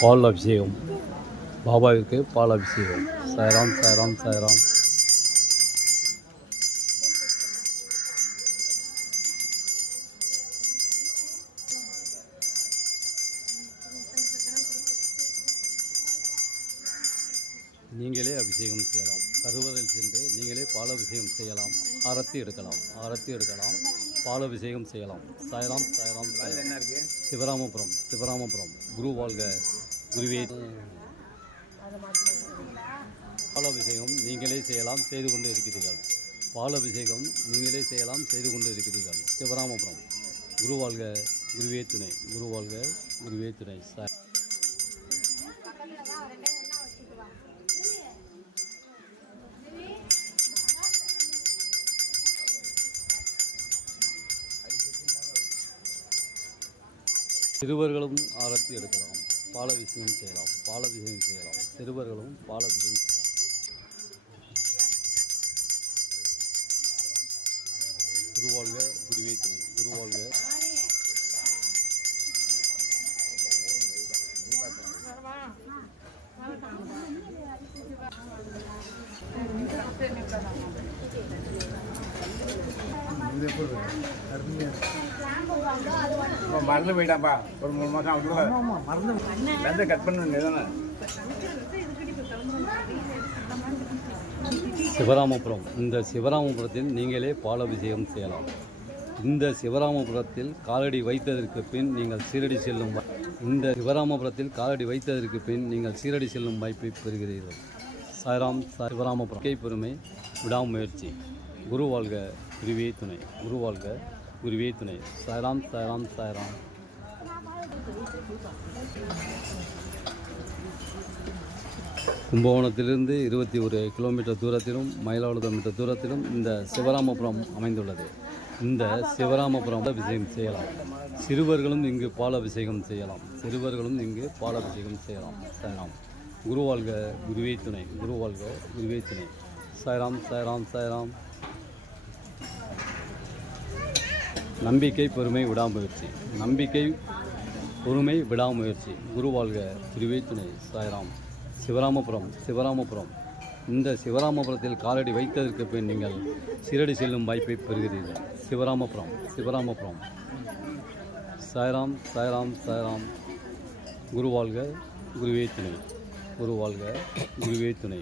பால் அபிஷேகம், பாபாவிற்கு பால் அபிஷேகம். சாய்ராம் சாய்ராம் சாய்ராம். நீங்களே அபிஷேகம் செய்யலாம். கருவறையில் சென்று நீங்களே பால் அபிஷேகம் செய்யலாம். ஆரத்தி எடுக்கலாம், பால் அபிஷேகம் செய்யலாம். சாய்ராம் சாய்ராம் சாய்ராம். சிவராமபுரம், சிவராமபுரம். குரு வாழ்க, குருவே. பால் அபிஷேகம் நீங்களே செய்யலாம், செய்து கொண்டு இருக்கிறீர்கள். பால் அபிஷேகம் நீங்களே செய்யலாம், செய்து கொண்டு இருக்கிறீர்கள். சிவராமபுரம். குரு வாழ்க, குருவே துணை. குரு வாழ்க, குருவே துணை. சிறுவர்களும் ஆரத்தி எடுக்கலாம், பாலபிஷேகம் செய்யலாம், சிறுவர்களும் பாலபிஷேகம் செய்யலாம். குருவாழ்க, குருவே துணை. குருவாழ்க. மறந்து போயிட்டாப்பா, ஒரு 3 மாதம் மறந்து கட் பண்ண வேண்டியதானே. சிவராமபுரம். இந்த சிவராமபுரத்தில் நீங்களே பாலபிஷேகம் செய்யலாம். இந்த சிவராமபுரத்தில் காலடி வைத்ததற்கு பின் நீங்கள் சீரடி செல்லும் வாய்ப்பை பெறுகிறீர்கள். சாய்ராம் சிவராமபுரம். பெருமை, விடாமுயற்சி. குரு வாழ்க, குருவே துணை. குரு வாழ்க, குருவே துணை. சாய்ராம் சாய்ராம் சாய்ராம். கும்பகோணத்திலிருந்து 21 கிலோமீட்டர் தூரத்திலும் மயிலாடுதுறை தூரத்திலும் இந்த சிவராமபுரம் அமைந்துள்ளது. இந்த சிவராமபுரம் அபிஷேகம் செய்யலாம். சிறுவர்களும் இங்கு பால் அபிஷேகம் செய்யலாம். சாய்ராம். குரு வாழ்க, குருவே துணை. குரு வாழ்க, குருவே துணை. சாய்ராம் சாய்ராம் சாய்ராம். நம்பிக்கை, பொறுமை, விடாமுயற்சி. குரு வாழ்க, குருவே துணை. சாய்ராம். சிவராமபுரம். இந்த சிவராமபுரத்தில் காலடி வைத்ததற்கு பின் நீங்கள் சீரடி செல்லும் வாய்ப்பை பெறுகிறீர்கள். சிவராமபுரம். சாய்ராம் சாய்ராம் சாய்ராம். குரு வாழ்க, குருவே துணை. குரு வாழ்க, குருவே துணை.